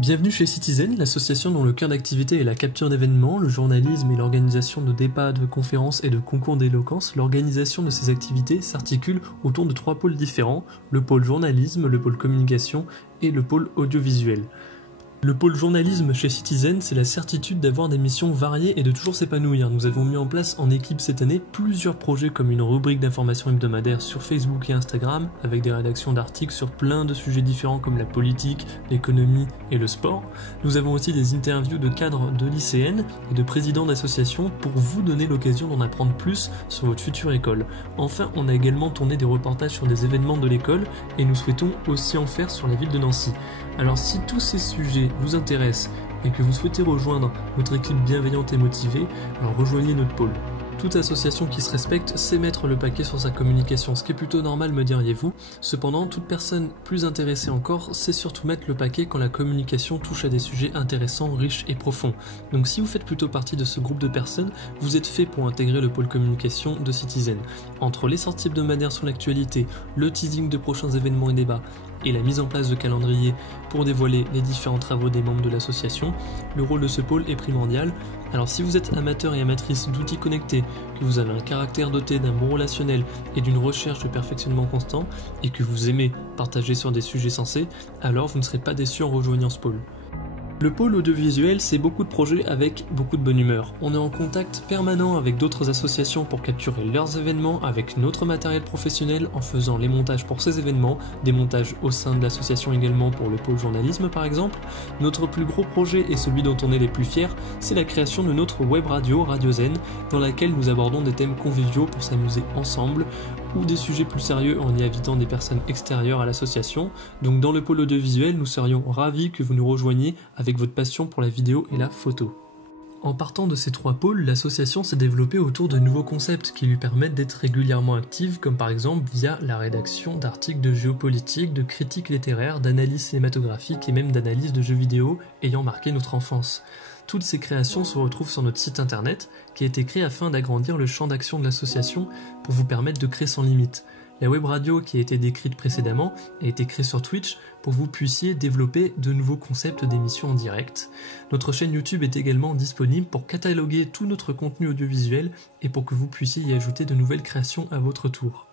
Bienvenue chez Citizen, l'association dont le cœur d'activité est la capture d'événements, le journalisme et l'organisation de débats, de conférences et de concours d'éloquence. L'organisation de ces activités s'articule autour de 3 pôles différents, le pôle journalisme, le pôle communication et le pôle audiovisuel. Le pôle journalisme chez Citizen, c'est la certitude d'avoir des missions variées et de toujours s'épanouir. Nous avons mis en place en équipe cette année plusieurs projets comme une rubrique d'information hebdomadaire sur Facebook et Instagram, avec des rédactions d'articles sur plein de sujets différents comme la politique, l'économie et le sport. Nous avons aussi des interviews de cadres de lycéennes et de présidents d'associations pour vous donner l'occasion d'en apprendre plus sur votre future école. Enfin, on a également tourné des reportages sur des événements de l'école et nous souhaitons aussi en faire sur la ville de Nancy. Alors si tous ces sujets vous intéressent et que vous souhaitez rejoindre notre équipe bienveillante et motivée, alors rejoignez notre pôle. Toute association qui se respecte sait mettre le paquet sur sa communication, ce qui est plutôt normal me diriez-vous. Cependant, toute personne plus intéressée encore sait surtout mettre le paquet quand la communication touche à des sujets intéressants, riches et profonds. Donc si vous faites plutôt partie de ce groupe de personnes, vous êtes fait pour intégrer le pôle communication de Citizen. Entre les sorties hebdomadaires sur l'actualité, le teasing de prochains événements et débats, et la mise en place de calendriers pour dévoiler les différents travaux des membres de l'association, le rôle de ce pôle est primordial. Alors si vous êtes amateur et amatrice d'outils connectés, que vous avez un caractère doté d'un bon relationnel et d'une recherche de perfectionnement constant, et que vous aimez partager sur des sujets sensés, alors vous ne serez pas déçu en rejoignant ce pôle. Le pôle audiovisuel, c'est beaucoup de projets avec beaucoup de bonne humeur. On est en contact permanent avec d'autres associations pour capturer leurs événements avec notre matériel professionnel en faisant les montages pour ces événements, des montages au sein de l'association également pour le pôle journalisme par exemple. Notre plus gros projet et celui dont on est les plus fiers, c'est la création de notre web radio, Radio Zen, dans laquelle nous abordons des thèmes conviviaux pour s'amuser ensemble, ou des sujets plus sérieux en y invitant des personnes extérieures à l'association. Donc dans le pôle audiovisuel, nous serions ravis que vous nous rejoigniez avec votre passion pour la vidéo et la photo. En partant de ces 3 pôles, l'association s'est développée autour de nouveaux concepts qui lui permettent d'être régulièrement active, comme par exemple via la rédaction d'articles de géopolitique, de critiques littéraires, d'analyse cinématographique et même d'analyse de jeux vidéo ayant marqué notre enfance. Toutes ces créations se retrouvent sur notre site internet, qui a été créé afin d'agrandir le champ d'action de l'association pour vous permettre de créer sans limite. La web radio qui a été décrite précédemment a été créée sur Twitch pour que vous puissiez développer de nouveaux concepts d'émissions en direct. Notre chaîne YouTube est également disponible pour cataloguer tout notre contenu audiovisuel et pour que vous puissiez y ajouter de nouvelles créations à votre tour.